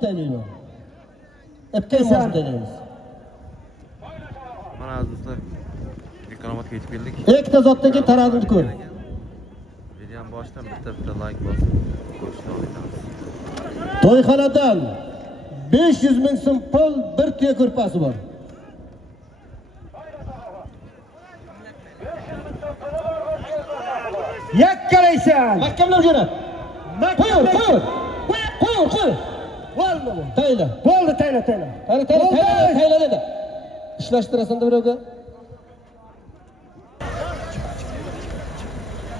Tanıyım. Epkey tanıyız. Mana azizlar, ekonomatga yetib keldik. Ikkita zotdagi tarazini ko'r. Videoning boshidan bitta like bosib, ko'rishni unutmaymiz. To'yxonadan 500 ming so'm pul, bir tuya ko'rpasi bor. Yakkalaysan. Mahkamlar jo'nat. Qo'yur. Bo'ldi. Tayla. Bo'ldi, tayla. Tayla dedi. Ishlashtirasanda birovga.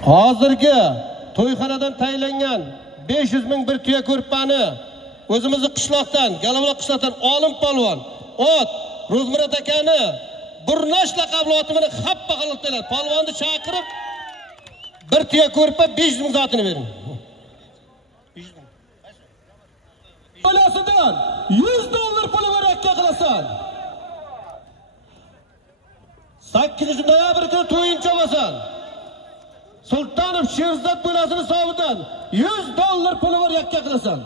Hozirgi to'yxonadan taylangan 500 ming bir tuya ko'rpani o'zimizni qishloqdan, Galavloq qishloqdan Olim polvon, Ot, Ro'zmurat akani Burnosh laqabli oti bilan xappa qilib keladi. Polvonni chaqirib bir tuya ko'rpa 500 ming zotini bering. Bo'lasidan 100 dollar puli var yakka qilasan. 8 noyabr kuni to'yincha olasan. Sultonov Sherzod bo'lasini hisobidan 100 dollar puli var yakka qilasan.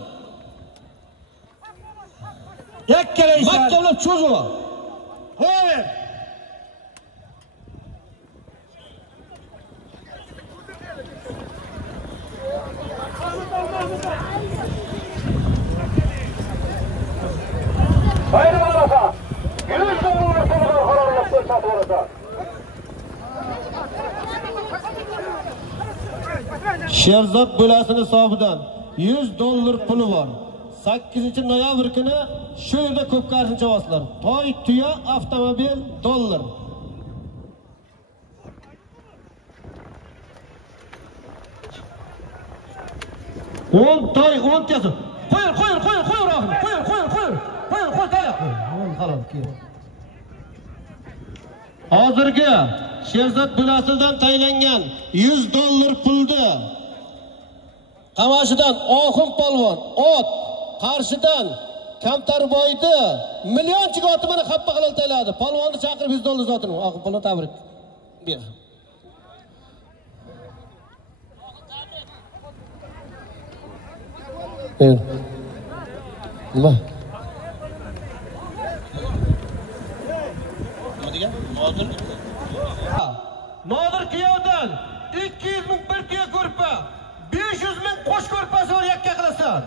Yakkalaysan. Makkamlar cho'zib. Qo'yaver. Haydi bana. 100 dollar pulu var hararlıkta satı orada. Sherzod bo'lasini hisobidan 100 dollar puli var. 8 noyabr kuni shu yerda ko'p qarshini chavaslar. Toy, tuya, avtomobil, dollar. On toy, 10 tiyasi. Qo'yur, rahim. Qo'yur, tayla. Halol, keyin. Hozirgi Sherzod bo'lasidan taylangan 100 dollar pulni Qamashidan Oxun polvon, Ot, Qarshidan Kamtarboyni millionchiga oti mana xappa qilib tayladi. Polvonni chaqirib 100 dollar zotini Oxun polvon tabrik. Ber. Nima? Nodir kuyovdan 200 ming bir tuya ko'rpa, 500 ming qo'sh ko'rpasi bor yakka qilasan.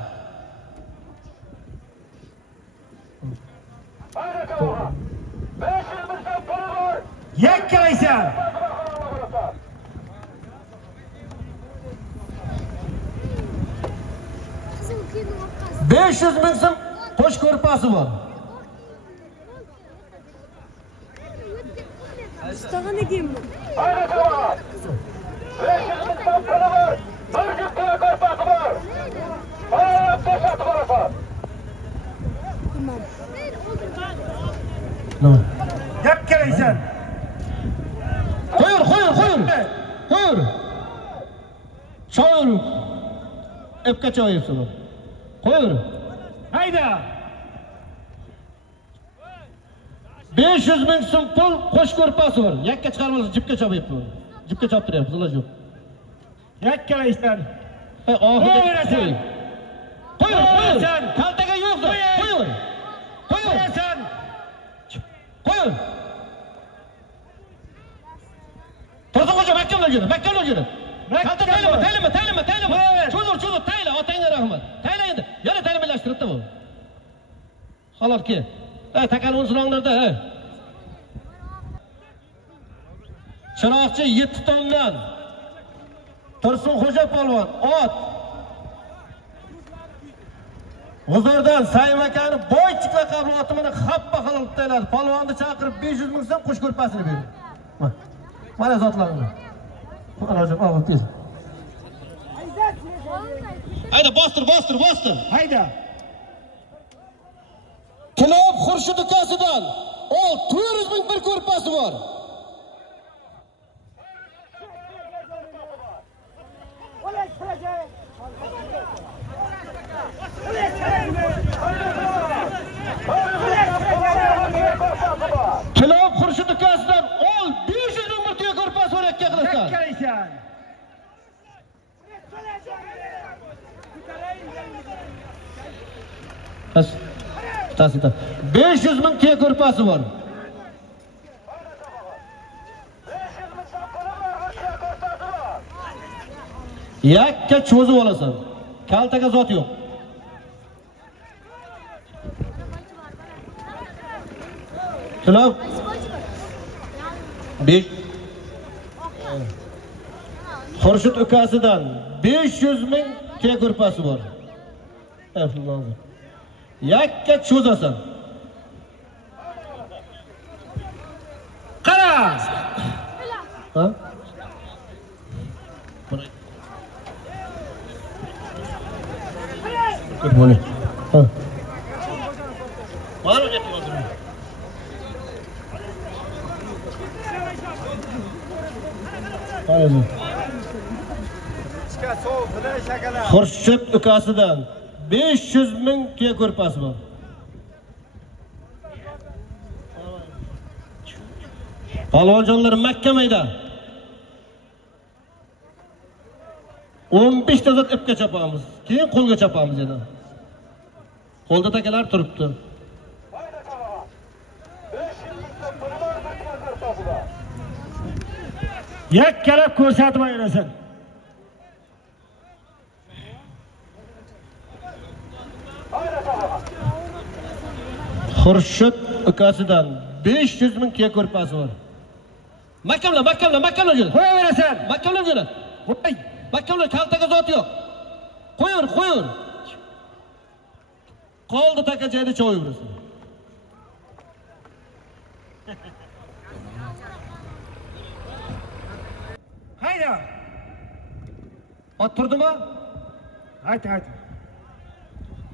Haydi kavga. 500 ming so'm puli var. Yakkalaysan. $500 ming so'm qo'sh ko'rpasi bor. Haydi kavga. 500 ming so'm puli var. Bir gün tuya ko'rpasi var. Hararlıkta satı orada. Nima? Yakkalaysan. Qo'yur. Choyur. Epka choyursin. Qo'yur. Hayda. 500 ming so'm pul qo'sh ko'rpasi bor. Yakka chiqarib jipga chopyapti. Jipga choptiryapti, iloji yo'q. Yakkalaysan. Oxirgi. Qo'yur. Qo'yasan. Kaltaga yo'q. Qo'yur. Qo'yasan. Qo'yur. To'rtinchi makkamlar jo'ra. Kalta taylama. Cho'zur, tayla, otangga rahmat. Tayla endi. Yana taylamalashtiribdi bu. Xolos ke. Takani o'zlonglarda, Chiroqchi 7 tomdan. Tursunxo'ja polvon, Ot. G'uzordan Saim akani Boychiq laqabli oti bilan xappa qilib tayladi. Polvonni chaqirib 500 ming so'm qo'sh ko'rpasini berdi. Mana zotlarni. Qarajib olib tez. Hayda, bostir. Hayda. Kilob Xurshid ukasidan 400 ming bir ko'rpasi bor. Kilob Xurshid ukasidan 500 ming bir tuya ko'rpasi bor yakka qilasan. Yakkalaysan. Tasita. 500 ming tuya ko'rpasi bor. 500 ming so'm puli bor, bir tuya ko'rpasi bor. Yakka cho'zib olasan. Kaltaga zot yo'q. Tilab 5 Xurshid ukasidan 500 ming tuya ko'rpasi bor. Yakka cho'zasan. Qara! Ha? Mana. Ha. Mana gapirdim. Hayır. Xurshid ukasidan 500 ming tuya ko'rpasi bor. Palvonjonlar mahkamayda 15 ta zot ipga chapamiz. Keyin qo'lga chapamiz yana. Qo'lda takalar turibdi. Hayda tamam. 500 ming so'm puli bor, bir tuya ko'rpasi bor. Yakkalab ko'rsatib ayrasan. Hayda tamam. Xurshid ukasidan 500 ming tuya ko'rpasi bor. Mahkamla jo'na. Qo'yaverasan. Mahkamla jo'na. Qo'y. Mahkamla kaltaga zot yo'q. Qo'yur. Qoldi taka joyda cho'yaverasan. Hayda. Ot turdimi? Ayt.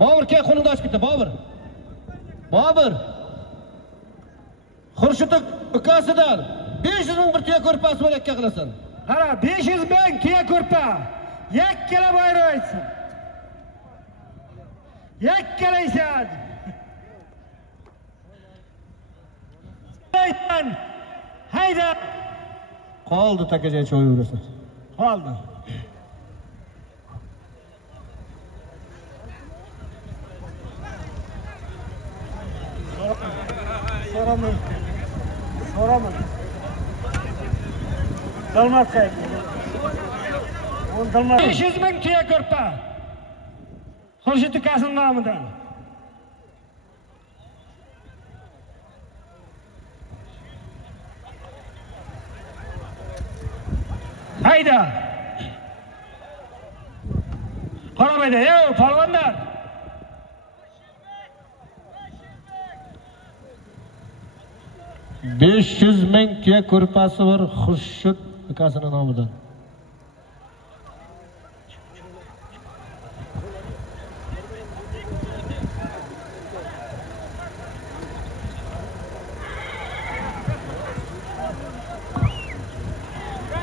Bobur kel qo'lingni ochib ketdi, Bobur. Xurshid ukasidan 500 ming bir tuya ko'rpasi bor, yakka qilasan. Qara, 500 ming tuya ko'rpa. Yakkalab ayrasan. Yakkalaysan. Hayda. Qoldi taka joy cho'yaverasan. Qoldi. So'rama. Dalmatga. 500 ming tuya ko'rpa. Xurshid ukasining nomidan. Hayda. Qaramaydi, polvonlar. Beş yüz ming tuya ko'rpasi bor Xurshid ukasining nomidan.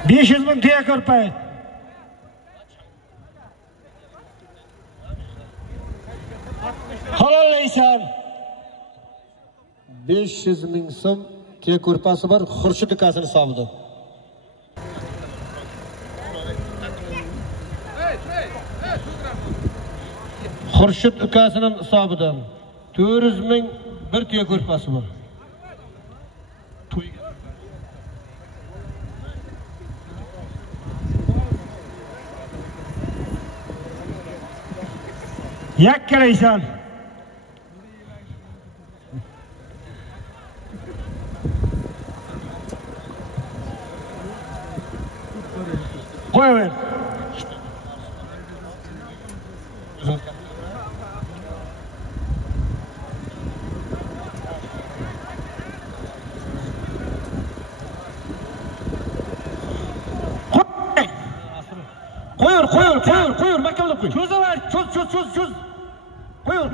Beş yüz ming tuya ko'rpa. Halollaysan. 500 ming so'm tuya ko'rpasi bor Xurshid ukasining hisobidan. Xurshid ukasining hisobidan 400 ming bir tuya ko'rpasi bor. Yakkalaysan. Qo'yaver. Qo'yur, mahkamlab qo'y. Cho'zaver. Cho'z. Qo'yur.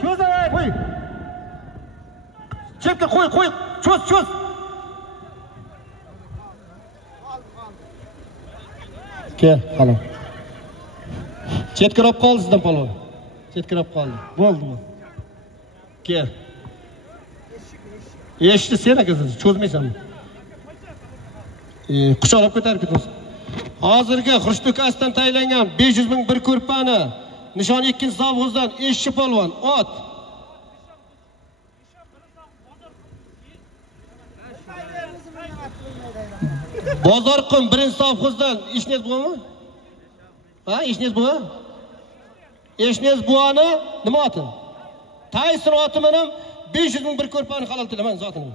Cho'zaver. Qo'y. Chepga qo'y. Cho'z. Kel, qalin. Chetkirab qoldi sizdan polvon. Chetkirab qoldi. Bo'ldimi? Kel. Eshitdi sen akasan, cho'zmaysanmi? Quchoqlab ko'tarib ketamiz. Hozirgi Xurshid ukasidan tayinlangan 500 ming bir ko'rpani Nishon 2-sovg'izdan Eshchi polvon ot. Bozorqum 1-sovg'izdan Eshnez buvami? Ha, Eshnez buva? Eshnez buvani nima oti? Tayson oti bilan 500 ming bir ko'rpani halol tilaman zotini.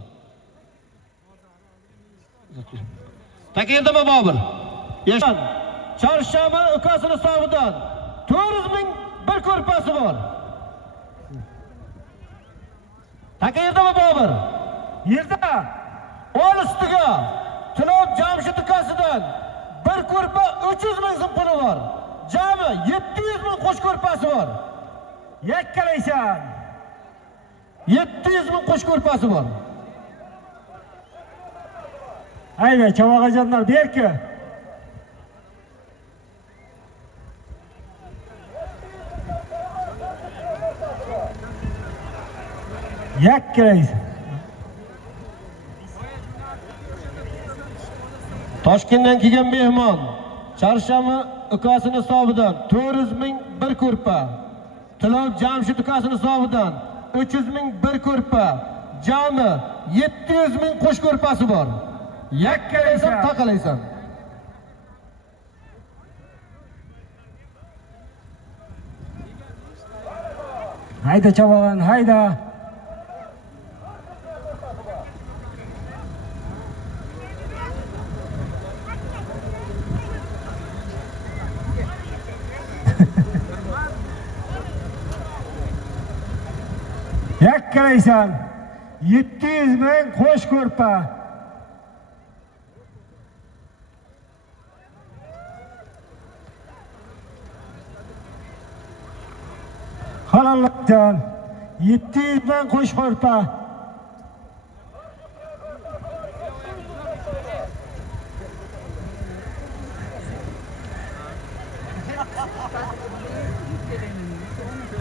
Takerdimi Bobur? Yashan. Chorshanba ukasini hisobidan 400 ming bir ko'rpasi bor. Takerdimi Bobur? Yerda Ol ustiga Tilov Jamshid ukasidan bir ko'rpa 300 ming so'm puli bor. Jami 700 ming qo'sh ko'rpasi bor. yakkalaysan. 700 ming qo'sh ko'rpasi bor. Hayda, chavag'ajonlar berki. Yakkalaysan. Toshkentdan kelgan mehmon Chorshanba ukasini hisobidan 400 ming bir ko'rpa. Tilov Jamshid ukasini hisobidan 300 ming bir ko'rpa. Jami 700 ming qo'sh ko'rpasi bor. Yakkalaysan, taqalaysan. Hayda chavag'an, hayda. Yakkalaysan. 700 ming qo'sh ko'rpa. Halollikdan 700 ming qo'sh ko'rpa.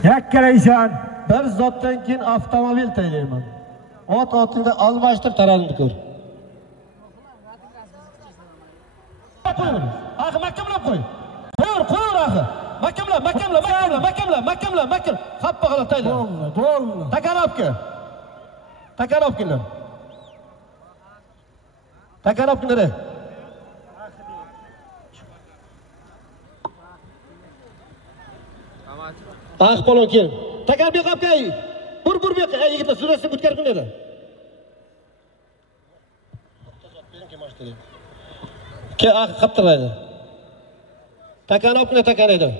Yakkalaysan. Bir zotdan keyin avtomobil taylayman. Ot otingda almashtirib taranni ko'r. Axi mahkamlab qo'y. Qo'y axi. Mahkamlab. Xappa qilib tayla. Bo'ldi. Takarobkini. Takarobkini. Ax polon kel. Takar bir qapga. Bur bir yigitlar surasini o'tkar kunlar. Ke ax qaptiraydi. Takanobni takanaydi.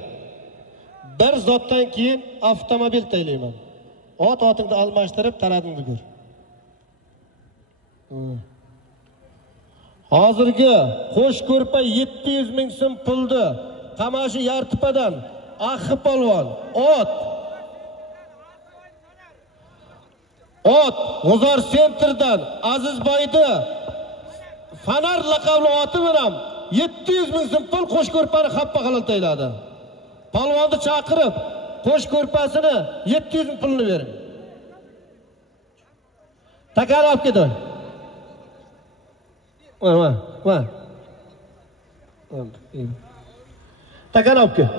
Bir zotdan keyin avtomobil taylayman. Otingni almashtirib taradingni ko'r. Hozirgi qo'sh ko'rpa 700 ming so'm puldi. Qamashi Yartipadan Axi polvon G'uzor sentrdan Azizboyda Fanar laqabli oti bilan 700 ming so'm pul qo'sh ko'rpani xappa qilib tayladi. Polvonni chaqirib, qo'sh ko'rpasini 700 ming pulni bering. Takar olib ketdi. Va. Takar olib ket.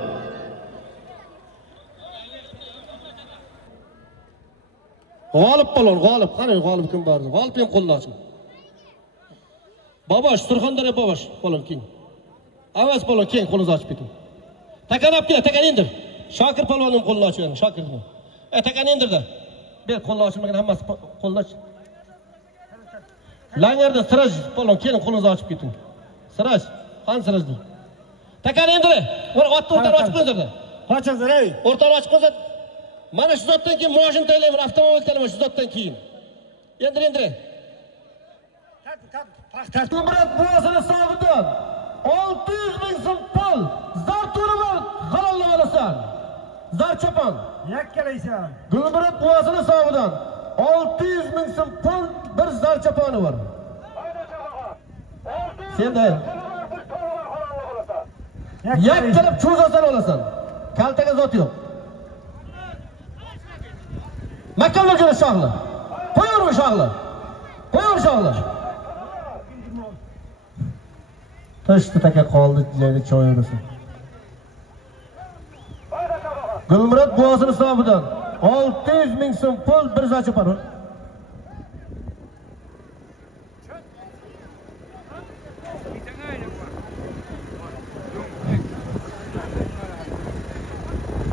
G'olib polvon, g'olib. Qarang, g'olib kim bor? G'olib ham qo'lni oching. Babosh, Surxondaryo babosh, polvon keng. Avaz polvon keng qo'lingizni ochib keting. Takan olib kel, takan indir. Shokir polvonning qo'lini oching, Shokirni. Takan indirdi. Ber qo'lni ochmagan hammasi qo'lni och. Langarda Siraj polvon keling qo'lingizni ochib keting. Siraj, qani Sirajdir. Takan indir. Otni o'rtaga ochib qo'ydirdi. Qochasiz, ey. O'rtaga ochib qo'ysa mana shu zotdan keyin mashina taylayman, avtomobil taylayman shu zotdan keyin. Endir. Umrat buvasini hisobidan 600 ming so'm pul zar turib halollik olasan. Zar chopon. Yakkalaysan. Umrat buvasini hisobidan 600 ming so'm pul bir zar choponi bor. Senda yakkalab cho'zasan olasan. Kaltaga zot yo'q. Makamlar jo'ra shohli. Qo'yaver shohli. Tashqi taka qoldi, joyga choy olasan. Gulmurod buvosini hisobidan 600 ming so'm pul bir zarcha pol.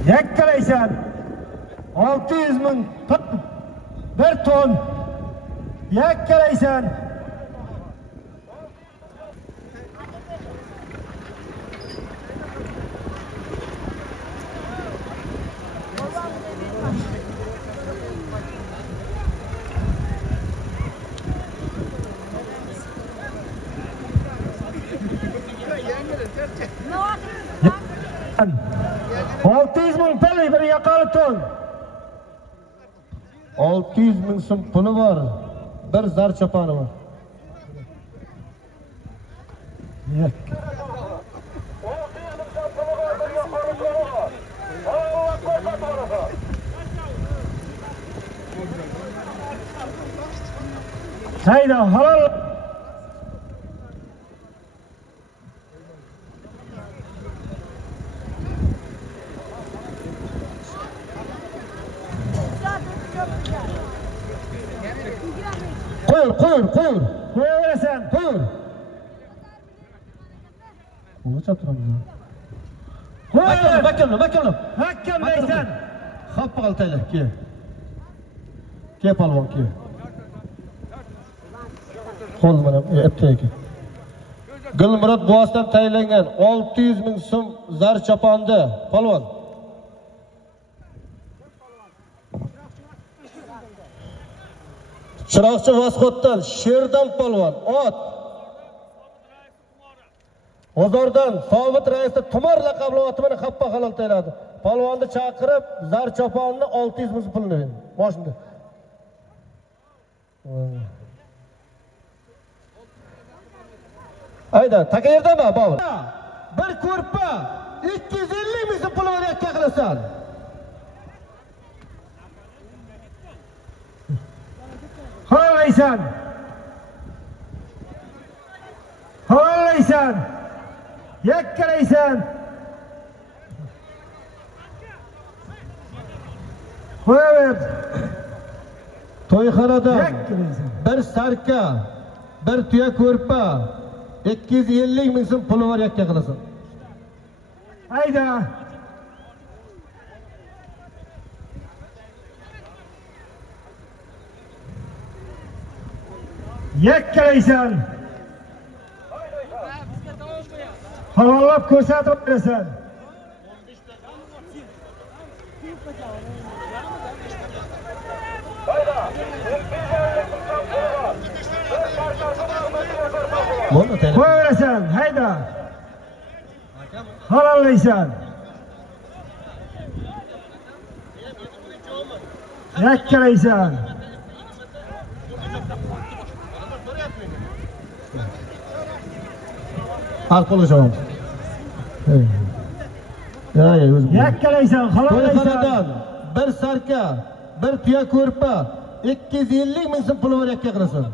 Yakkalaysan 600 ming bir ton yakkalaysan. No, 600 ming pul bir yaqali ton. 600 ming so'm puli var. Bir zar choponi var. Hayda halol. Qo'yur. Qo'yaverasan. Qo'yur. Necha turamiz? Makkam. Hakkamlaysan. Xappa qaltaylar, ke. Ke palvon, ke. Qo'l mana epteki. Gulmurod buvosidan tayinlangan 600 ming so'm zar choponni palvon. Chiroqchi Vasxotdan Sherdan polvon ot. Bozordan Sobit raisda Tumor laqabli otini xappa halol tayladi. Polvonni chaqirib zar choponni 600 ming pulni berdi. Boshida. Ayda, taka yerdami, Bobur? Bir ko'rpa 250 ming pul olayotgan qilasan. Havalaysan. Yakkalaysan. Qo'yaver. To'yxonadan Yakkalaysan. bir sarka, bir tuya ko'rpa 250 ming so'm puli var yakka qilasan. Hayda. Yakkalaysan. Havollab ko'rsatib berasan. Qo'yaverasan, hayda. Halollaysan. Yakkalaysan. Arqo'li javob. Yakkalaysan, halollaysan. To'yxonadan bir sarka, bir tuya ko'rpa 250 ming so'm puli var yakka qilasan.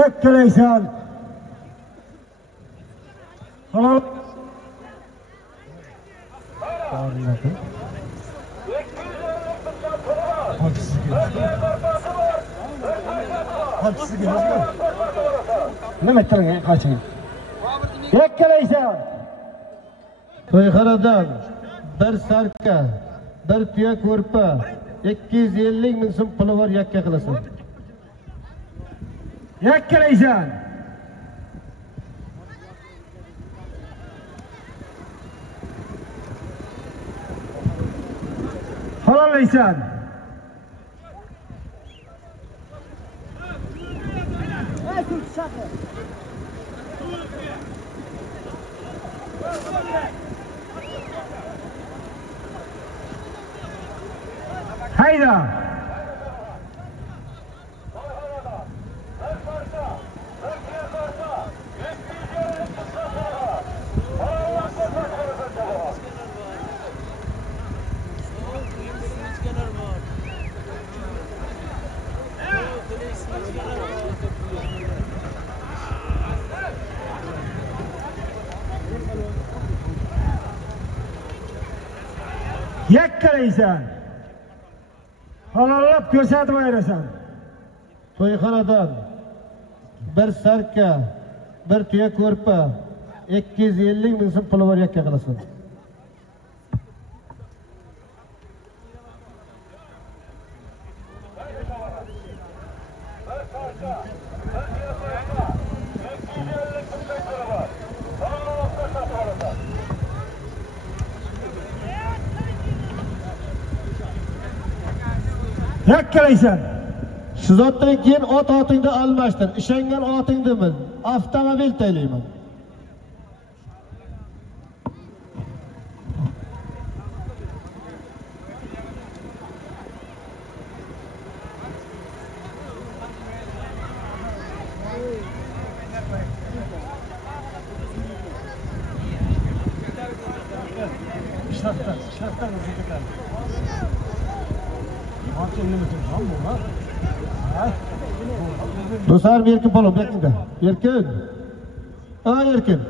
Yakkalaysan. Halol. Nima aytding, qachon? Yakkalaysan. To'yxonadan bir sarka, bir tuya ko'rpa 250 ming so'm puli var yakka qilasan. Yakkalaysan. Halollaysan. Hayda. yakkalaysan. Halollab ko'rsatib ayrasan. To'yxonadan bir sarka, bir tuya ko'rpa, 250 ming so'm puli bor yakka qilasan. Yakkalaysan. Shu zotdan keyin otingni almashtir. Ishongan otingdimi? Avtomobil taylayman. İşlattan özürlükler. Do'stlar, Erkin palon, bekingda. Erkin. Erkin.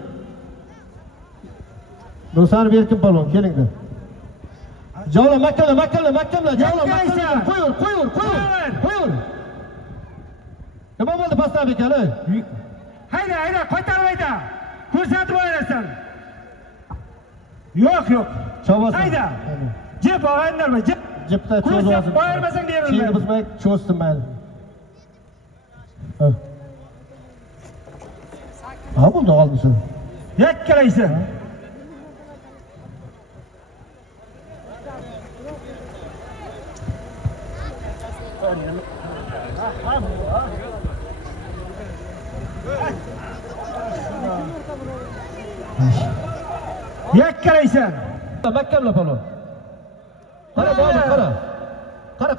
Do'stlar, Erkin palon, kelingda. Javla, makkala, javla, qo'yur. Nima bo'ldi pastdan bekali? Hayda, qaytarib ayta. Ko'rsatib ayrasan. Yo'q. Chobas. Hayda. Jep olganlarmi? Jepda cho'zib qo'yarmasang deyman. Keyin bizmay cho'zdim mayli. Ha, bunda olmisan. Yakkalaysan. Yakkalaysan. Makkamla palon. Qara, Bobur, qara. Qara,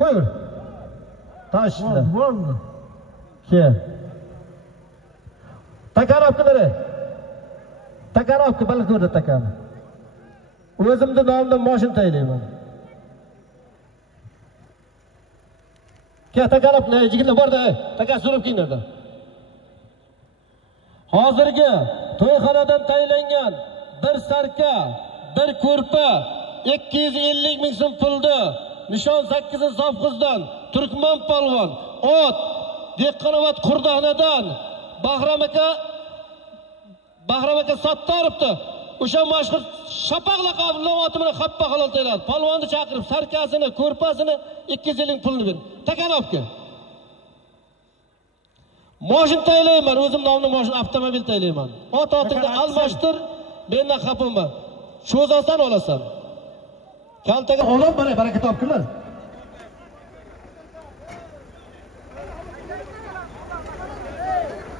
qo'yur. Tashla. Bo'ldi. Kel. Takarovkalar. Takarovka baliq ko'rdi takani. O'zimni nomimdan mashina taylayman. Kel, takarovka, yigitlar borda, takan so'rab kelinglar. Hozirgi to'yxonadan tayinlangan bir sarka, bir ko'rpa 250 ming so'm puldi. Nishon 8-sovxozdan Turkman polvon, ot Dehqonobod Qurdoqnadan Bahrom aka Sattorovni o'sha mashhur Shapaq laqabli oti bilan xappa halol tayladi. Polvonni chaqirib sarkasini, ko'rpasini 250 ming pulni ber. Takanovka. Mashina taylayman, o'zim nomimdan mashina avtomobil taylayman. Otingni almashtir, mendan xafaman. Cho'zasan olasan. Kaltaga odam baraka topkinlar.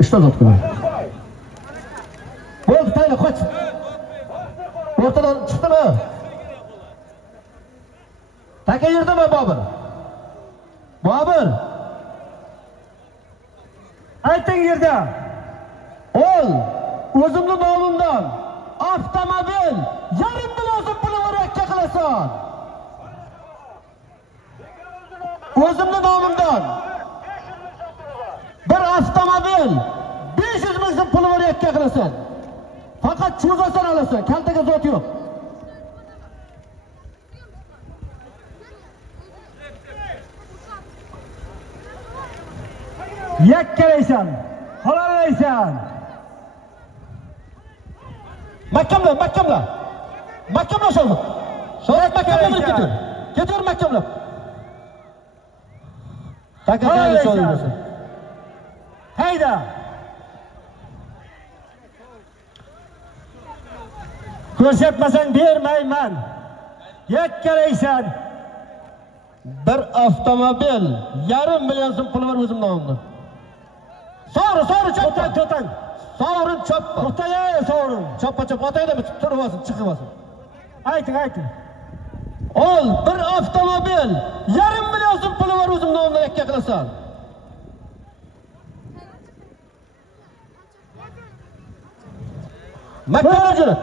Ishda zotqilar. Bo'ldi, tayla qoch. O'rtadan chiqdimi? Taka yerdimi Bobur? Bobur. Ayting yerda. Ol, o'zimning nomimdan avtomobil 1,5 million so'm puli bor yakka qilasan. O'zimning nomimdan bir avtomobil 500 ming so'm puli bor yakka qilasan. Faqat cho'zasan olasan, kaltaga zot yo'q. Yakkalaysan. Halollaysan. Mahkamla. Mahkamla sho'rib. Sho'rib mahkamla bo'lib ketur. Ketur mahkamla. Takaga sho'rib. Hayda. Ko'rsatmasang bermayman. Yakkalaysan. Bir avtomobil 1,5 million so'm puli bor o'zim nomimdan. Sovri choppa. To'tan. Sovrin choppa. To'tay sovrin. Choppa otaylarmi turib olsin, chiqib olsin. Ayting. Ol, bir avtomobil 1,5 million so'm puli bor o'zim nomimdan yakka qilasan. Makkalajini.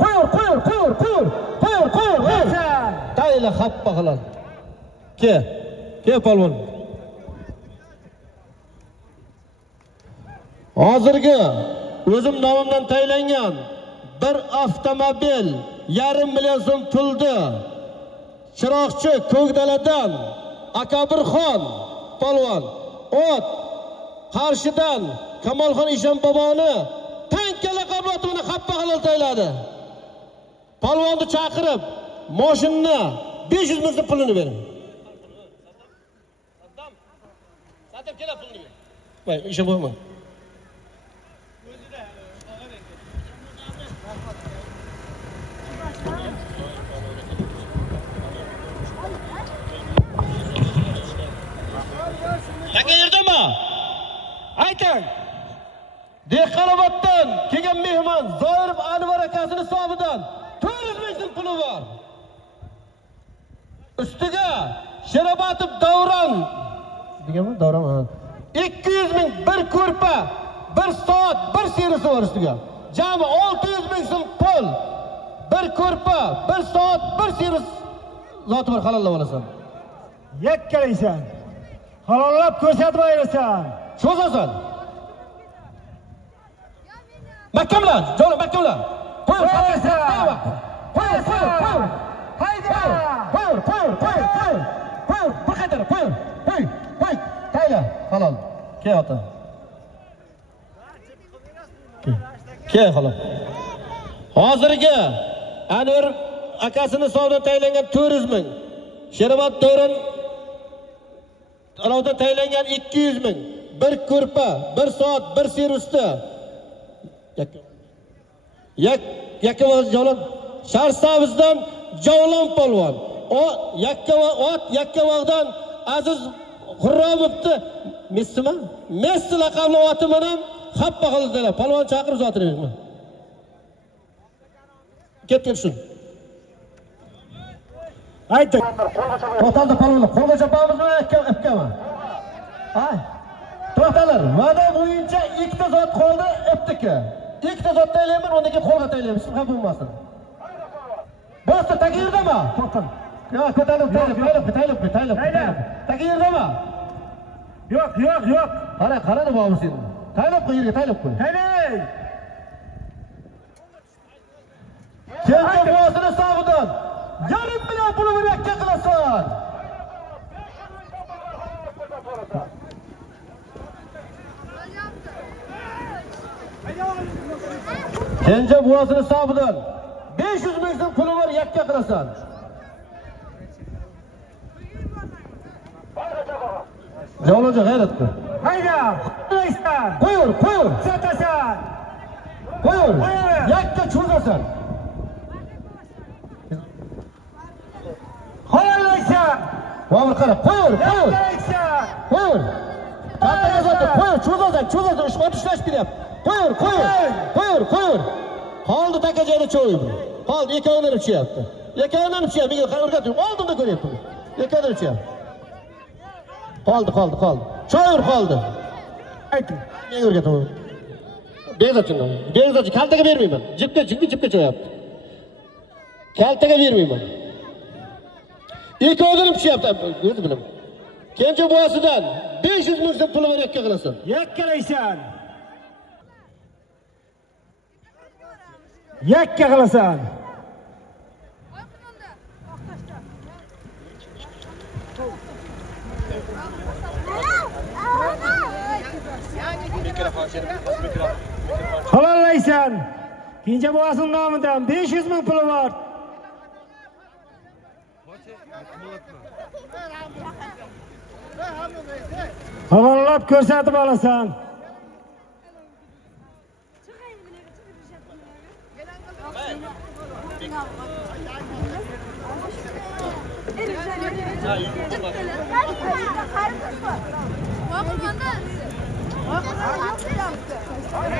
Qo'yur. Tayla xappa qiladi. Ke polvon. Hozirgi o'zim nomimdan taylangan bir avtomobil, 1,5 million so'm puldi. Chiroqchi Ko'kdaladan Akabirxon polvon, Ot Qarshidan Kamolxon Eshonboboni tanka laqabli oti bilan xappa halol tayladi. Polvonni chaqirib, mashinani 500 ming so'm pulini bering. Satib kelib pulni bering. Voy, isha bo'lma. Taka yerdami? Ayting. Dehqonoboddan kelgan mehmon Zoirov Anvar akasining hisobidan 400 ming so'm puli bor. Ustiga Sherobotov Davron deganmi? Davron. 200 ming bir ko'rpa, 1 soat, 1 serisi bor ustiga. Jami 600 ming so'm pul. 1 ko'rpa, 1 soat, 1 seris zoti bor halollab olasan. Yakkalaysan. Halollab ko'rsatib ayrasan. Cho'zasan. Makka bilan, jo'ra Makka bilan. Qo'y, Qo'yasan. qo'y. Hayda. Qo'y. Bir qaytar, qo'y. Tayla, halol. Kel ota. Kel halol. Hozirgi Anvar akasining hisobidan taylangan 400 ming. Sherobot Davron alovda taylangan 200 ming. 1 ko'rpa, 1 soat, 1 servisda. Yakkavoz Javlon Sharsavizdan Javlon polvon. O Yakkavog'dan Aziz Xurromovni Messi laqabli oti bilan xappa qildilar. Polvon chaqirib zotiringizmi? Ketgan shun. Ayting. To'xtaldi polvonlar. Qo'lga chopamizmi, ikkami? Ay. To'xtalar. Va'da bo'yicha ikkita zot qoldi, eptiki. Ikkita zot taylayman, undan keyin qo'lga taylaymiz. Xafa bo'lmasin. Bosta tagirdami? To'xtam. Yo, ko'tarib. Tagirdami? Yo'q. Qara bobur sen. Taylab qo'y, yerga taylab qo'y. Taylay. Kelgan boğazını sağıdan. Yarım bile bunu mürekkep kılasın. Kence boğazını sağıdan. 500 ming so'm puli var, yakka qilasan. Javlonjon g'ayratda. Hayda. Qo'ysan. Qo'yur. Satasan. Qo'yur. Yakka cho'zasan. Qo'ylaysan. Va'mir qara. Qo'yur. Qo'ylaysan. Qo'yur. Qanday zotda qo'yur, cho'zasan, ish ishlash kerak. Qo'yur. Qoldi taka joyda cho'yib. Qoldi, ikkovlari uchyapti. Menga o'rgating. Oldinda ko'ryapman. Ikkovlari uchyapti. Qoldi. Cho'yur qoldi. Ayting. Menga o'rgating. Begzatchi kaltaga bermayman. Jipga cho'yapti. Kaltaga bermayman. Ikkovlari uchyapti, o'zi bilaman. Kenja buasidan 500 ming so'm puli bor, yakka qilasan. Yakkalaysan. Yakka qilasan. Halollaysan. Kenja boğazın nomidan 500 ming puli bor. Halollab ko'rsatib olasan.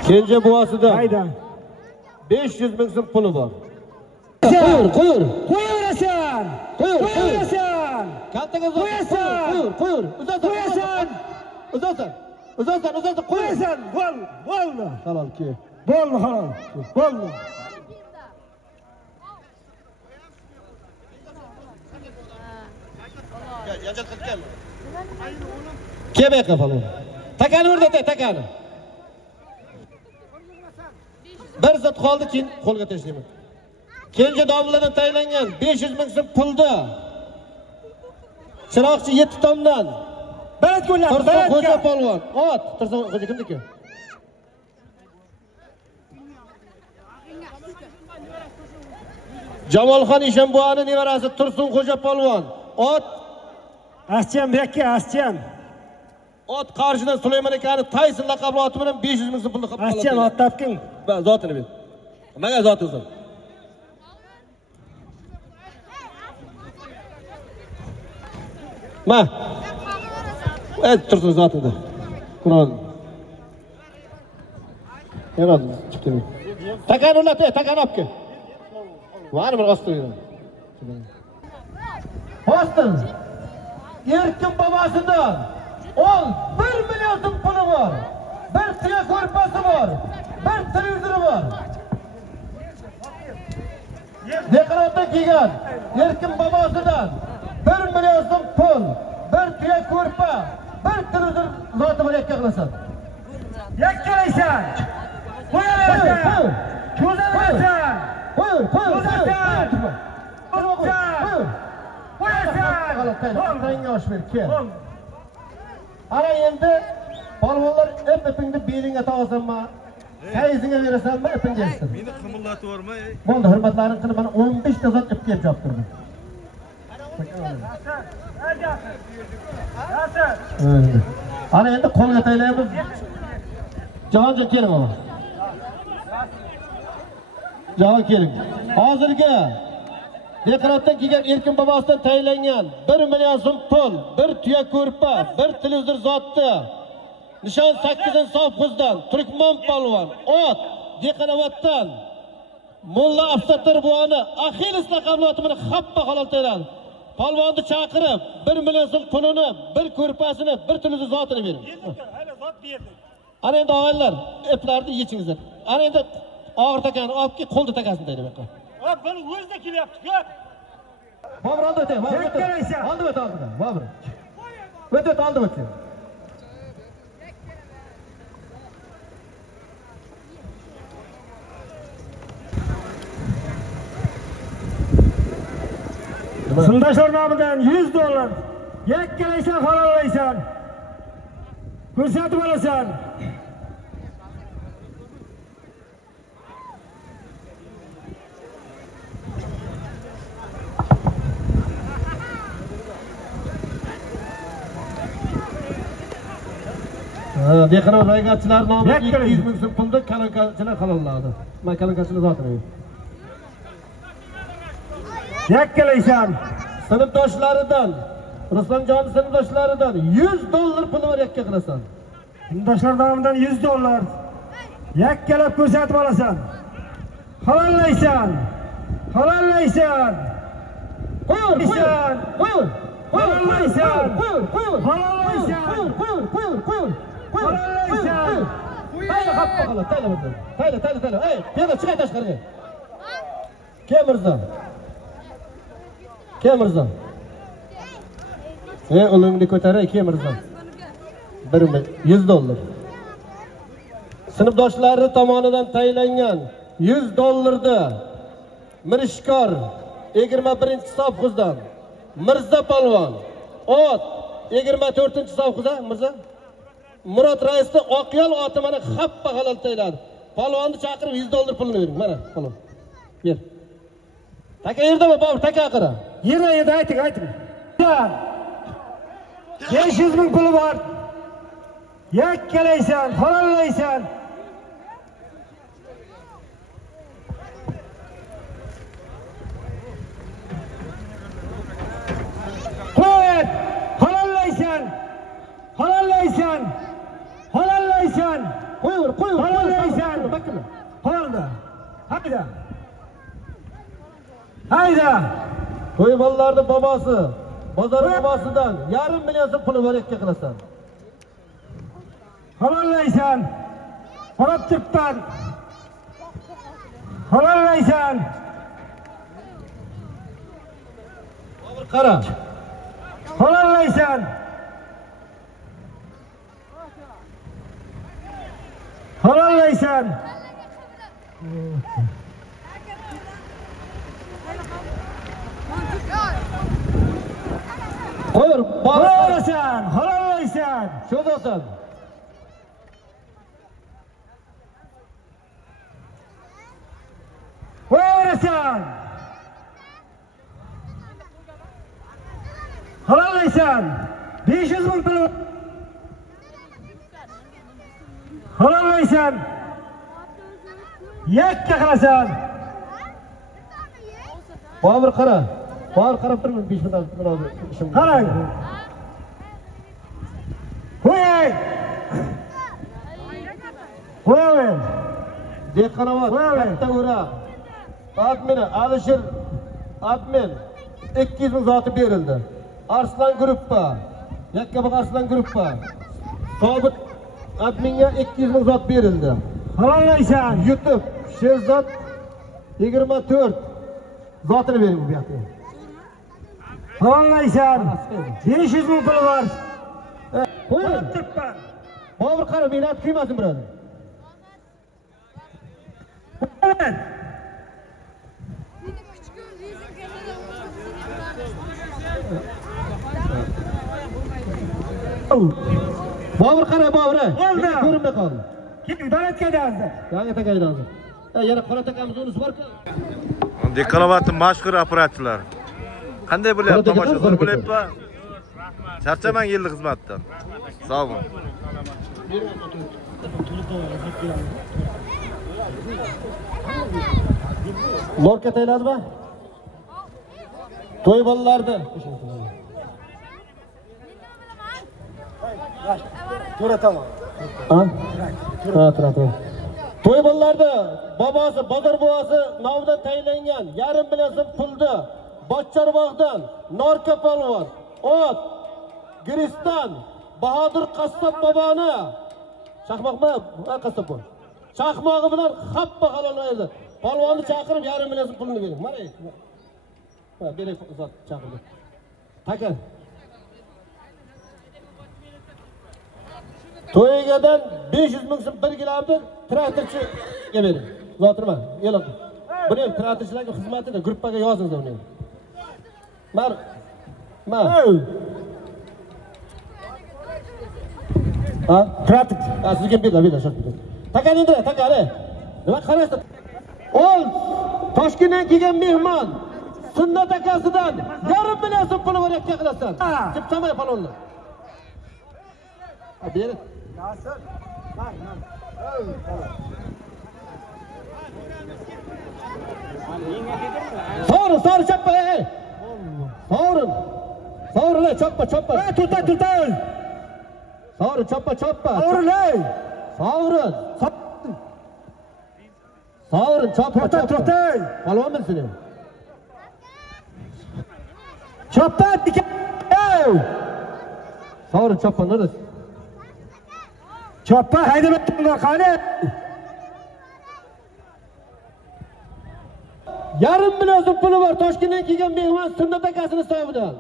Kenja buasidan Hayda. 500 ming so'm puli bor. Qo'yur. Qo'yurasan. Kaltaga Qo'yasan. Qo'yur. Uzasan. Qo'yasan. Bo'ldi. Halol ki. Bo'ldi. Yajat qilganmi? Kelmay qoldi. Takani o'rdatay, takani. Bir zot qoldi, keyin qo'lga tashlayman. Kenja domladan tayinlangan 500 ming so'm pulda. Chiroqchi 7 tomdan. Barat qo'ylar, Tursun Xo'ja polvon. Ot, Tursun Xo'ja kimniki? Jamolxon Ishonboyning nevarasi Tursun Xo'ja polvon. Ot Asjan Bekka, Asjan. Ot qarshidan Sulaymon akani Tayson laqabli oti bilan 500 ming so'm pulni qilib Asjan ot topgin. Ben zotini ber. Menga zot o'zim. Ma. Tursun zotida. Qur'on. Yarad chiqdi. Takan ulat, takan olib. Var bir ostoydi. Boston. Erkin babasidan 1 million so'm puli bor. Bir tuya ko'rpasi bor. Bir televizori bor. Dekoratda kelgan Erkin babasidan 1 million so'm pul, bir tuya ko'rpa, bir televizor zoti bor yakka qilasan. Yakkalaysan. Qo'yaversan. Ko'zalasan. Qo'y. Rangga osh ber, kel. Ana endi polvonlar ipingni belingga tog'asanmi? Sayizingga berasanmi, ipingga yersin. Meni qimillatib yorma. Bo'ldi, hurmatlarim qilib mana 15 ta zot ip kelib joptirdim. Ana endi qo'lga taylaymiz. Jahonjon keling mana. Javob keling. Hozirgi dekoratdan kelgan Erkin bobosidan tayinlangan 1 million so'm pul, bir tuya ko'rpa, bir televizor zotni. Nishon 8-sovxozdan Turkman polvon, ot, Deqanovatdan Mulla Afsattar buvani Axilles laqabli oti bilan xappa halol taylan. Polvonni chaqirib 1 million so'm pulini, bir ko'rpasini, bir televizor zotini bering. Hali zot berdi. Ana endi og'aylar, iplarni yechingizlar. Ana endi og'ir takani olib ki qo'lda takasini tayla bu yoqqa. Buni o'zida kelyapti, ko'p. Bobur oldi o'tay, Bobur o'tay. Oldi o'tay oldidan, Bobur. O'tay, oldi o'tay. Sindoshlar nomidan $100. Yakkalaysan, halollaysan. Ko'rsatib olasan. Deqanov raygatchilar nomidan 200 ming so'm pulda kalankachilar halolladi. Men kalankachilar zotini. Yakkalaysan. Sinfdoshlaridan, Ruslanjon sinfdoshlaridan $100 puli bor yakka qilasan. Sindoshlar nomidan $100. Yakkalab ko'rsatib olasan. Halollaysan. Halollaysan. Halollaysan. Halollaysan. Halollaysan. Halollaysan. Tayla xappa qilib, tayla bo'ldi. Tayla. Ey, yana chiqay tashqariga. Kel Mirzo. Ulingni ko'taray, kel Mirzo. $100. Sinfdoshlari tomonidan tayinlangan $100 Mirishkor 21-sovxozdan Mirza polvon, ot 24-sovxozda Mirza Murod raisni oqyol oti mana xappa halol tayladi. Polvonni chaqirib $100 pulini bering. Mana, polvon. Ber. Taka yerdami, Bobur, taka aqira. Yerda ayting. 500 ming puli bor. Yakkalaysan, halollaysan. Qo'y, halollaysan. Halollaysan. Qo'y. Halollaysan. Qoldi. Hayda. To'y bolalarning bobosi, bozor bobosidan $1,5 million so'm puli bor yakka qilasan. Halollaysan. Qarab turibman. Halollaysan. Bobur qara. Halollaysan. Halollaysan. Qo'yur, Qo'yasan, halollaysan. Sho'dasan. Qo'yasan. Halollaysan. 500 ming pul. Halollaysan. Yakka qilasan. Bobur qara. Bobur qarab turmin 5 minut ishim. Qarang. Qo'y. Qo'y. Dehqonobod, katta o'ra. Admin Alisher admin 200 ming zoti berildi. Arslan gruppa, Yakkabog' Arslan gruppa. Sobit adminga 200 ming zot berildi. Halollaysan. YouTube Sherzod 24 zotini bering bu yoqqa. Halollaysan. 500 ming pul bor. Qo'ying. Bobur qara, mehnat kuymasin birodar. Evet. Bobur qara, Bobur. Oldu. Ko'rinmay qoldi. Kim davlatga derdi? Yangi takaydan. Yana qora takamiz unisi bor-ku. Dehqonobodning mashhur apparatchilari. Qanday bo'lyapti? Tomoshabin bo'lyapti? Charchamang yillik xizmatdan. Sog' bo'ling. Norka tayladimi? To'y bolalardi. To'ra tamam. Ha? Tur. To'y bolalardi. Bobosi, bozor bobosi nomidan tayinlangan yarim million so'm pulni Bochcharbog'dan Norka polvon, Ot, Griston, Bahodir qassob boboni. Chaqmoqmi? Ha, qassob bor. Chaqmog'i bilan xappa halollaydi. Polvonni chaqirib yarim million so'm pulni bering. Mana. Ha, bering zot chaqirdi. Taka. To'ygadan 500 ming so'm 1 kilometr traktorchi bering. Zotirma, e'lon qil. Buni ham traktorchilarga xizmatida gruppaga yozingiz uni. Mar. Ha, traktor. Sizga beradi, shart. Takani indira, takani. Nima qaraysiz? Ol Toshkentdan kelgan mehmon Sunnat akasidan yarim million so'm pul yakka qilasan. Deb tamay palonlar. Beri. Sovrin choppa, ey. Sovrin, choppa. Tuta. Sovrin, choppa. Sovrin, ey. Sovrin, choppa. Tuta. Palon bilsin. Choppa dika. Ey. Sovrin, choppa nerede? Choppa haydab o'tganlar qani? Yarim million so'm puli bor Toshkentdan kelgan mehmon Sunnat akasining hisobidan.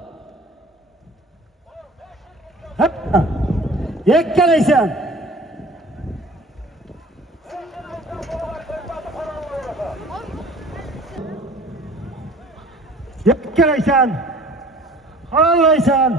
Yakkalaysan. Yakkalaysan. Halollaysan.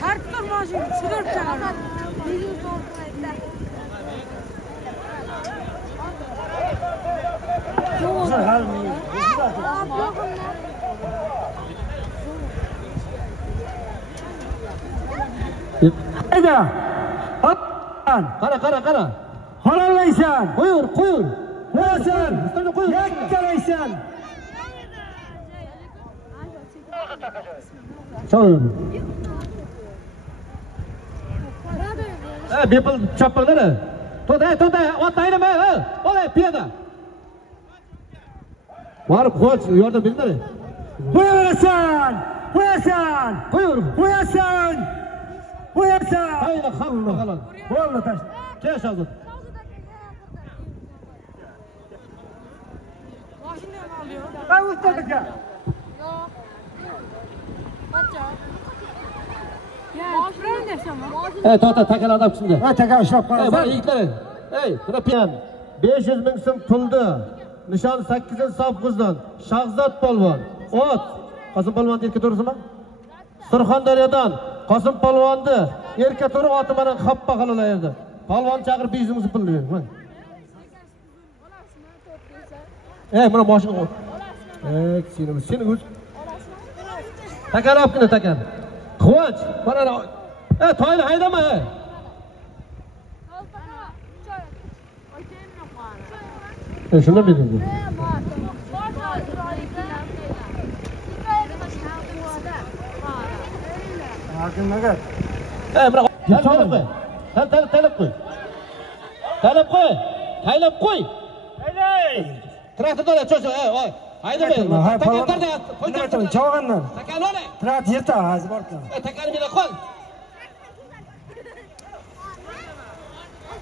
Kartlar maaşı çıkar çağırır. Bizim sorduğunda. Hayda. Qara. Halollaysan. Qo'yur. Qo'yasan. Yakkalaysan. Çoğun. Bepul choppalar. To'da, otayni men, olay piyoda. Borib qo'y, yordam berdilar. Qo'yasan. Qo'yur. Qo'yasan. Hayda, hamma qalon. Bo'ldi, tashla. Kel Shahzod. Mashinani alıyor. Ben ustadık ya. Yok. Kaça? Ya, şuraya ne sen? Hey, to'xta, takal adam chiqdi. Ha taka ushlab Hey, qolasan. bana yigitlar. Hey, buna piyan. 500 ming so'm puldi. Nishon 8-sovqizdan. Shahzod polvon. Ot. Qosim polvon erka to'risimi? Surxondaryodan Qosim polvonni erka to'ri oti bilan xappa qilaverdi. Polvon chaqirib 500 ming pul berdi. Hey, mana mashina qo'y. Seni o'z. Takal olibgina takal. Quvonch, mana. Toyni haydama. Shundan berdim. Hakinlarga. Bura talab qo'y. Talab qo'y. Talab qo'y. Taylab qo'y. Haydey. Traktorda cho'ch. Oy. Haydama. Takallarda qo'y. Chavag'anlar. Takal ola. Trat yerta hozir borkan. Takalni bera qo'y.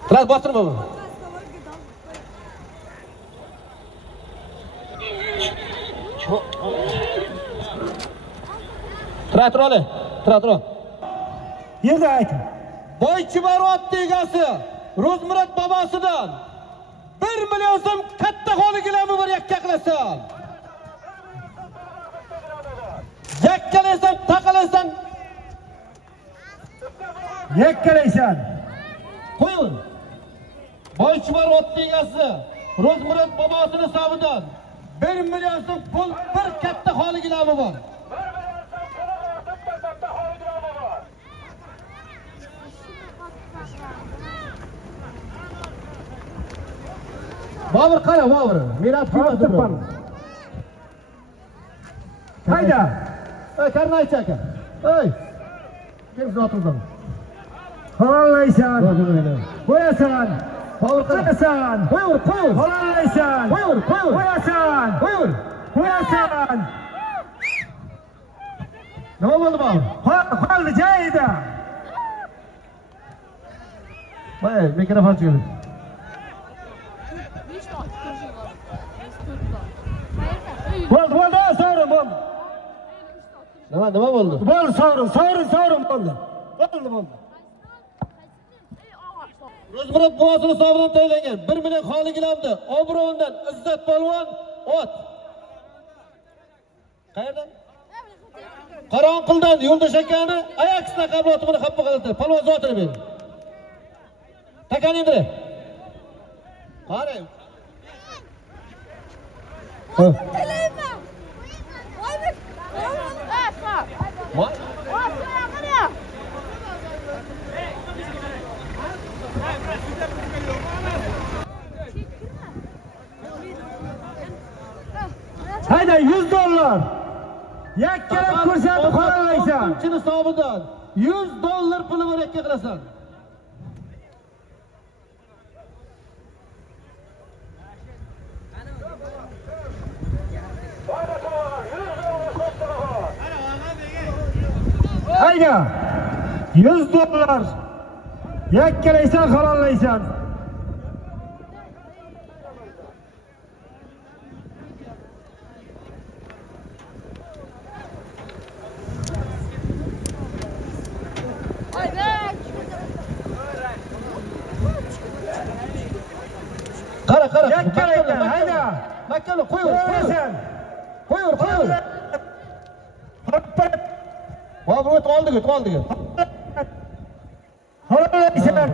Trak bostirma bu. Traktor ola. Traktor. Yerda ayting. Boychibarot egasi Ro'zmurat bobosidan 1 million so'm katta xoligilarni bir yakka qilasan. Yakkalasan, taqalasan. Yakkalaysan. Qo'ying. Boychibarot egasi Ro'zmurat bobosining hisobidan 1 million so'm pul bir katta xoligilarni bor. Bobur qara, Bobur. Mehnat qilmadi. Hayda. Karnaychi aka. Kimni o'tirdim? Halollaysan. Qo'yasan. Bobur qara. Qo'yasan. Qo'yur. Halollaysan. Qo'yur. Qo'yasan. Qo'yasan. Nima bo'ldi Bobur? Qoldi joyida. Voy, mikrofon chiqdi. Bo'ldi, sovrin bo'ldi. Nima bo'ldi? Bo'ldi, sovrin bo'ldi. Bo'ldi. Ro'zmurat buvasini hisobidan tayinlangan 1 million xoligilamdi. Obro'ndan Izzat polvon ot. Qayerdan? Qaronqildan Yo'ldosh akani Ajax laqabloti bilan xappa qildi. Polvon zotini berdi. Takani indire. Qarang. Hayda $100. Yakkalab ko'rsatib qolmaysan. O'quvchini hisobidan $100 puli bor yakka qilasan. Hayda. $100. Yakkalaysan, halollaysan. Qara. Yakkalaysan, hayda. Makkani qo'yur. Qo'yur. Bobur o't oldiga. Halollaysan.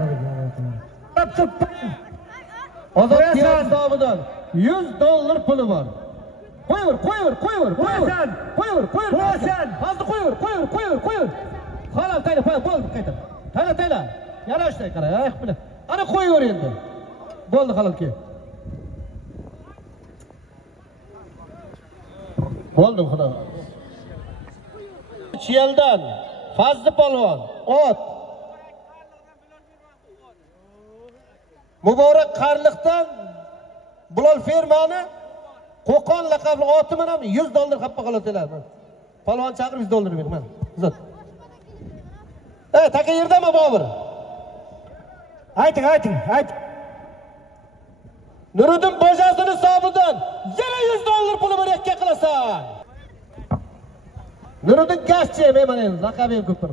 Ozod hisobidan $100 puli bor. Qo'yur. Qo'yasan. Hozir qo'yur. Xolos tayla, bo'ldi qayta. Tayla. Yana ishlay qara. Ana qo'yaver endi. Bo'ldi halol ke. Bo'ldim xudo. Chiyaldan Fazli polvon ot. Muborak Qarliqdan Bulol fermani Qo'qon laqabli oti bilan $100 xappa qiladilar. Polvon chaqirib $100 beraman. Zot. Taka yerdami Bobur? Ayting. Nuriddin bojasini hisobidan yana $100 puli bir yakka qilasan. Nuriddin gazchi men endi laqabim ko'p bir.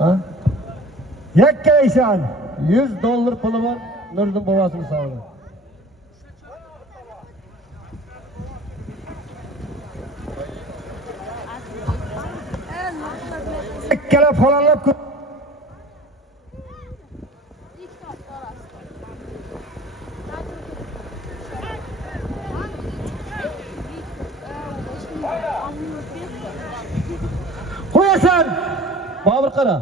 Ha? Yakkalaysan. $100 puli bor Nuriddin bojasini hisobidan. Yakkala falonlab ko'p. Qo'yasan. Bobur qara.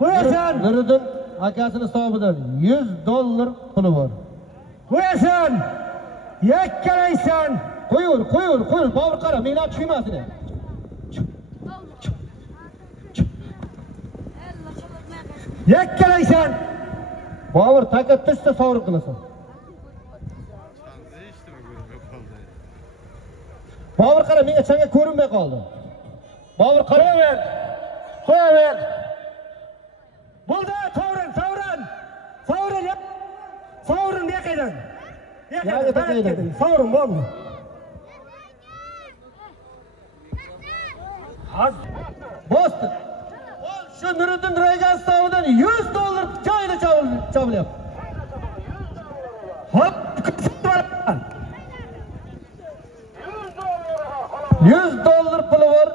Qo'yasan. Nuriddin akasini hisobidan $100 puli bor. Qo'yasan. Yakkalaysan. Qo'yur. Bobur qara, meni tushunmasin. Yakkalaysan. Bobur taka tushsa sovrin qilasan. Bobur qara, menga changa ko'rinmay qoldi. Bobur qara, Qo'yaver. Bo'ldi, sovrin yaqaydan. Yaqaydan. Sovrin bo'ldi. bosdi. Shu Nuriddin Raygan hisobidan $100 joyida chavilyapti. Hop, $100 puli bor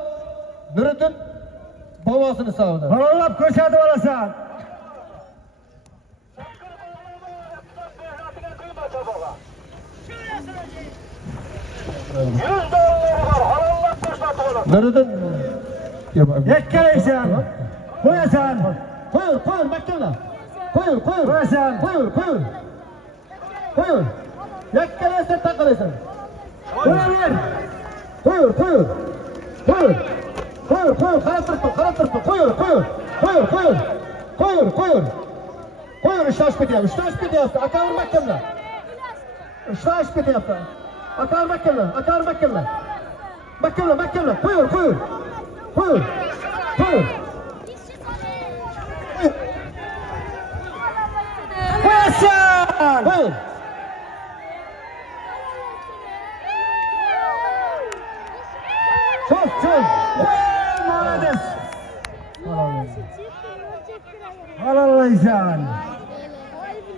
Nuriddin bobosini hisobidan. falonlab ko'rsatib olasan. Nuriddin Yakkalaysan. Qo'yasan. Qo'yur, maktablar. Qo'yur. Qo'yasan. Qo'yur. Yakkalaysan, taqalaysan. Qo'yaver. Qo'yur. Qarab turibdi. Qo'yur, ishlash ketyapti. Akavur maktablar. Ishlash ketyapti. Akavur maktablar. Qo'yur. Qo'yasan. Qo'yur. Cho'z. Молодец. Falonlaysan.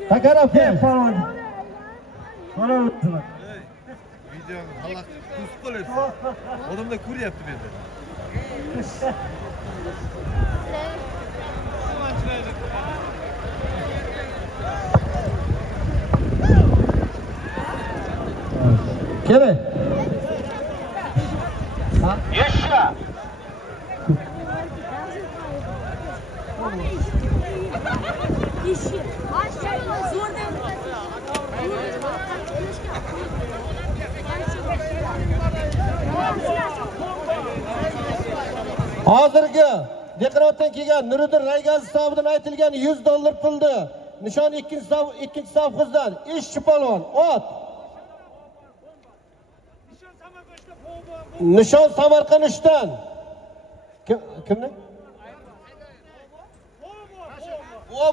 Takarab kel. Falonlaysan. Videoni xalaq ko'rib qolyapti. Odamlar ko'ryapti meni. Kerak. Еще! Hozirgi dekoratdan kelgan Nuriddin Raygan hisobidan aytilgan $100 pulni nishon ikkinchi safhizdan ishchi polvon ot. Nishon Samarqand 3dan. Kimni?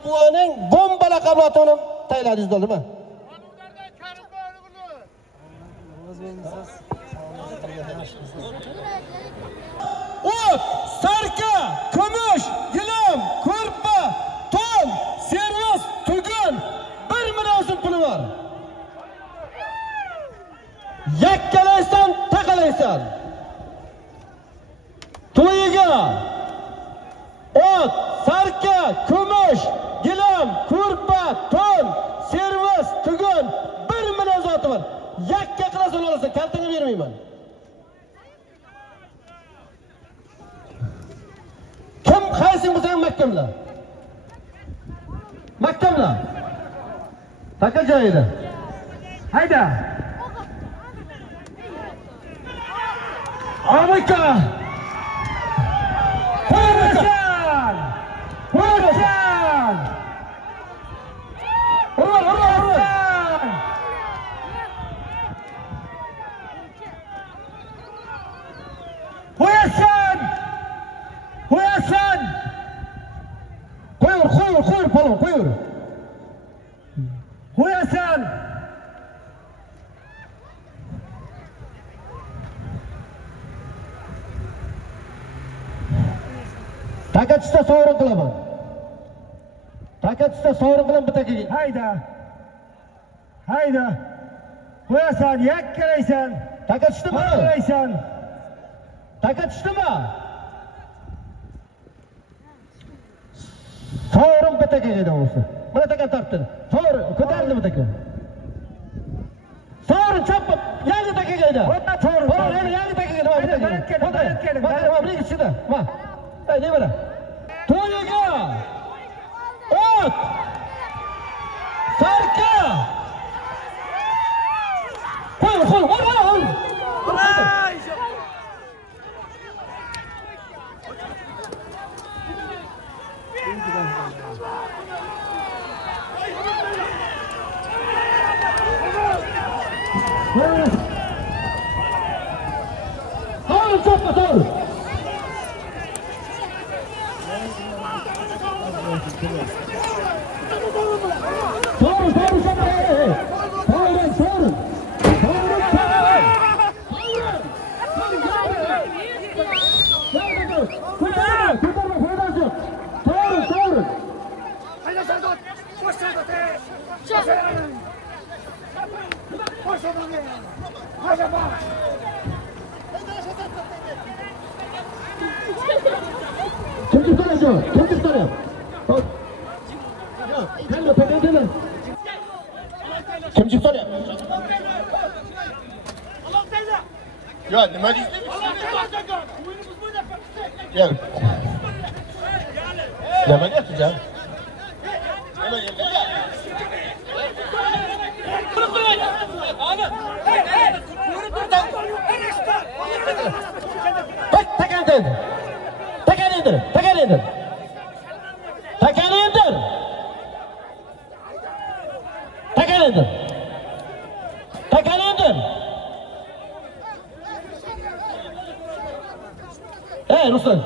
Buning bomba laqabini tayladi $100 mi? Ot, sarka, kumush, gilam, ko'rpa, to'n, servis, tugun 1 million so'm puli bor. Yakkalaysan, taqalaysan. To'yiga ot, sarka, kumush, gilam, ko'rpa, to'n, servis, tugun 1 million zoti bor. Yakka qilasan olasan, kaltanga bermayman. Kim qaysing bo'lsang maktablar. Taka joyida. Hayda. Amerika. Qo'yasan. palvon, qo'yaver. Qo'yasan. Takatishda sovrin qilaman. Takatishda sovrin qilaman bitta keyin. Hayda. Qo'yasan, yakkalaysan. Takatishdimi? Qo'yaysan. Takatishdimi? Sovrin bitta keyin bo'lsa. Mana takat tortdi. Sovrin ko'tarildi bitta keyin. Sovrin chopib, yangi takagayda. Sovrin yangi takagayda. Mana bir ichida. Va. Ne bera? To'yiga ot sarka qo'y Kim çıktı ya? Ya ne var işte? Ya. Ne var yapacağım? Bak teker indir. Teker indir. Teker indir. Teker indir. Teker indir. Teker indir. Hey Ruslan.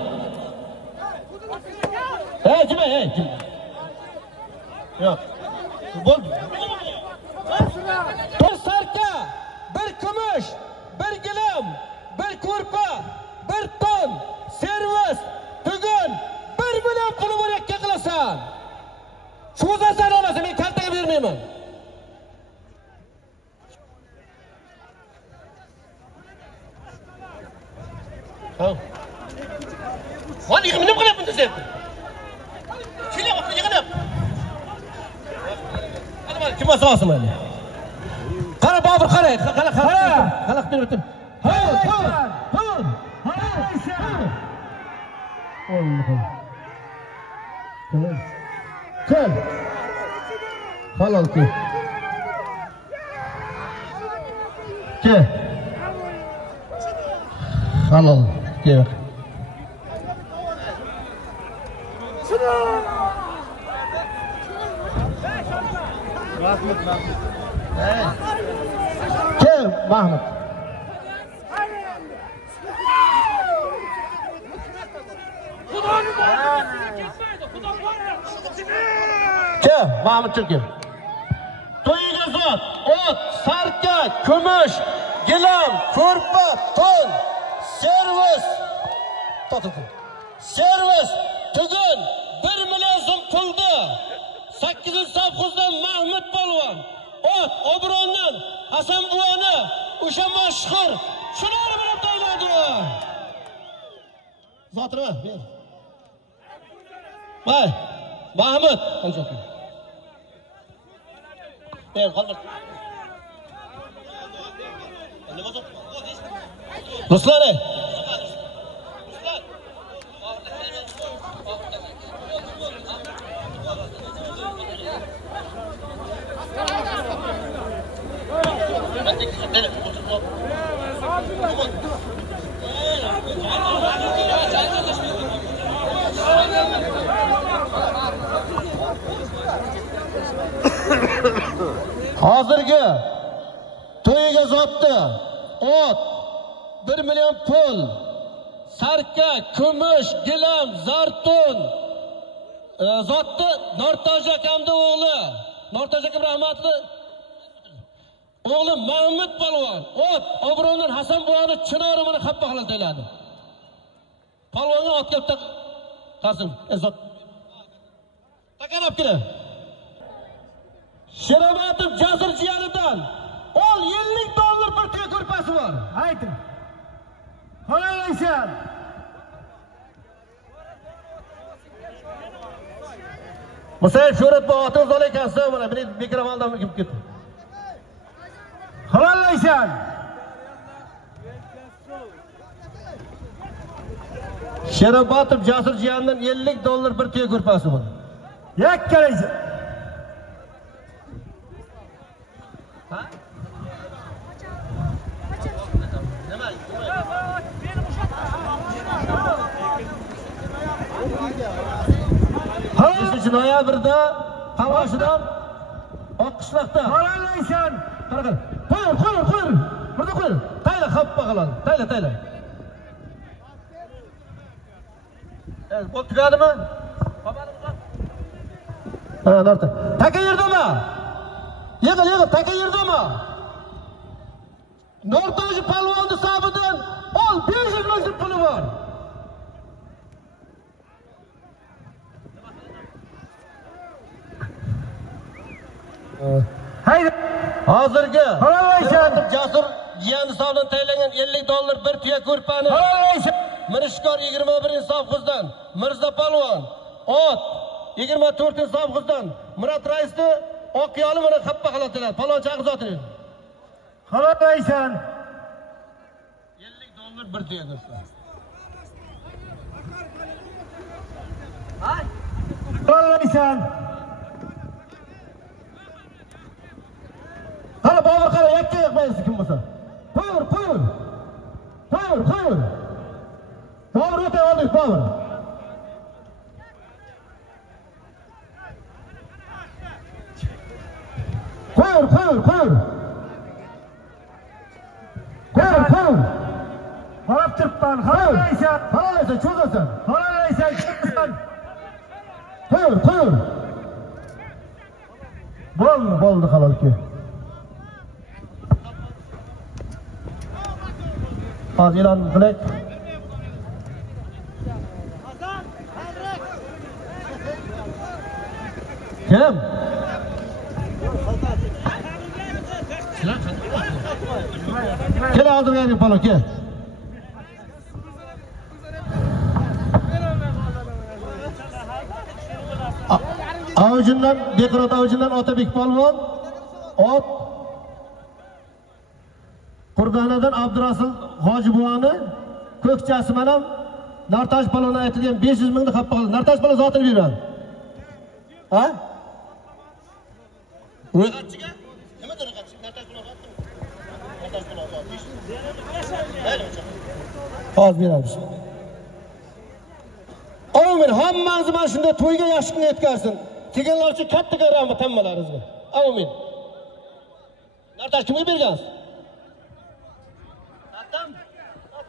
Hey Cime, hey Cime. Yok. Bol. Bir sarka, bir kumush, bir gilam, bir ko'rpa, bir ton, servis, tugun, 1 million puli bor yakka qilasan. Shuza san olasan, men kaltaga bermayman. Ha. Mana nima qilyapsan sen? Kelyapti, yig'ilib. Kim asmasın öyle? Qara Bobur qaraydi. Qalaq berib o'tir. Kel. Halal ki. Ke. Halal. Ke. Kim Mahmut? Kim Mahmut Türkiye? To'yiga zot, ot, sarka, kumush, gilam, ko'rpa, ton, servis. Servis, tugun, 1 million so'm puldi. 8-safxozdan Mahmud polvon, ot, Obrondan Hasan buvani, o'sha mashhur shularni bilan to'yladi. Zotirma, ber. Voy, Mahmud, qancha? Ber, qoldir. Nima bo'ldi? Ruslan ey. Hozirgi to'yiga zotdi ot, 1 million pul, sarka, kumush, gilam, zartun, Zotni Nortoj akamni o'g'li, Nortoj akam rahmatli o'g'li Mahmud polvon, ot Obro'dan Hasan buvani chinori mana xappa qilib tayladi. Polvonga ot kelib qarsin. Zot. Takarab kela. Sheromatov Jasur jiyanidan ol $50 bir tuya ko'rpasi bor. Ayting. Xo'laysan. Musayev Sho'rat bu oti o'zal ekansiz, mana meni mikrofon olib ketdi. Xo'laysan. Sheromatov Jasur jiyanidan $50 bir tuya ko'rpasi bor. Yakkalaysan. Noyabrda Qavoshidan Oqqishloqda. Xo'laysan. Qara. Qo'yur. Burada qo'yur. Tayla xappa qiladi. Tayla. Bu tugadimi? Ha, narta. Taka yerdami? Yig'il, taka yerdami? Nortoj palvonni sabidan ol 500 ming puli bor. Haydi. Hozirgi Xo'laysan. Jasur jiyani hisobidan tayinlangan $50 bir tuya ko'rpani. Xo'laysan. Mirishkor 21-sovxozdan Mirza polvon, ot 24-sovxozdan Murat raisni oqyoli mana xappa qiladilar. Polvon chaqir zotini. Xo'laysan. $50 bir tuya ko'rpa. Xo'laysan. Qara Bobur qara yakka yoqmaysiz kim bo'lsa. Qo'yur. Bobur o'ta oldik Bobur. Qo'yur. Qarab turibman. Xo'laysan. Cho'zasan. Xo'laysan. Qo'yur. Bo'ldi halolki. Hozir e'lon qilay. Kim? Kel hozir yana palon kel. Dekorat avjindan Otabek polvon, ot Qurdonadan Abdurasul Hoji buvani ko'kchasi bilan Nortoj polvon aytilgan 500 mingni xappa qildi. Nortoj polvon zotini beradi. Ha? Ro'yxatchiga? Nima ro'yxatchi? Nortoj polvon zotini. Hozir beramiz. Amin, hammamiz mana shunday to'yga yaxshi yetkazsin. Kelganlar uchun katta rahmat hammalaringizga. Amin. Nortoj kimga bergansiz?